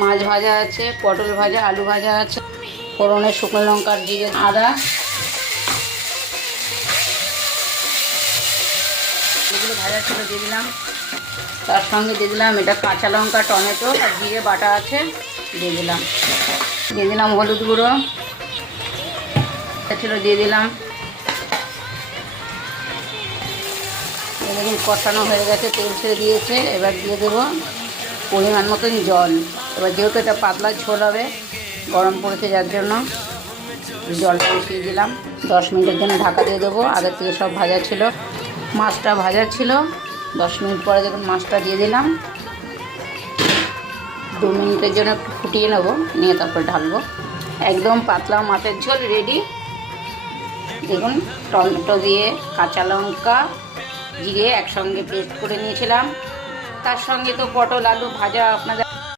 মাছ ভাজা আছে, পটল ভাজা, আলু ভাজা আছে, ফোড়নে শুকনো লঙ্কার জিরে আদা এগুলো ভাজা ছিল দিয়ে দিলাম। তার সঙ্গে দিয়ে দিলাম এটা কাঁচা লঙ্কা, টমেটো আর জিরে বাটা আছে দিয়ে দিলাম হলুদ গুঁড়ো ছিল দিয়ে দিলাম। দেখুন কষানো হয়ে গেছে, তেল ছেড়ে দিয়েছে। এবার দিয়ে দেবো পরিমাণ মতন জল। এবার যেহেতু এটা পাতলা ঝোল হবে, গরম পড়েছে যার জন্য জলটা মিশিয়ে দিলাম। 10 মিনিটের জন্য ঢাকা দিয়ে দেবো। আগের থেকে সব ভাজা ছিল, মাছটা ভাজা ছিল। 10 মিনিট পরে দেখুন মাছটা দিয়ে দিলাম। 2 মিনিটের জন্য একটু ফুটিয়ে নেবো, নিয়ে তারপর ঢালবো। একদম পাতলা মাছের ঝোল রেডি। দেখুন টমেটো দিয়ে কাঁচা লঙ্কা জিরে একসঙ্গে পেস্ট করে নিয়েছিলাম। তার সঙ্গে তো পটল আলু ভাজা আপনাদের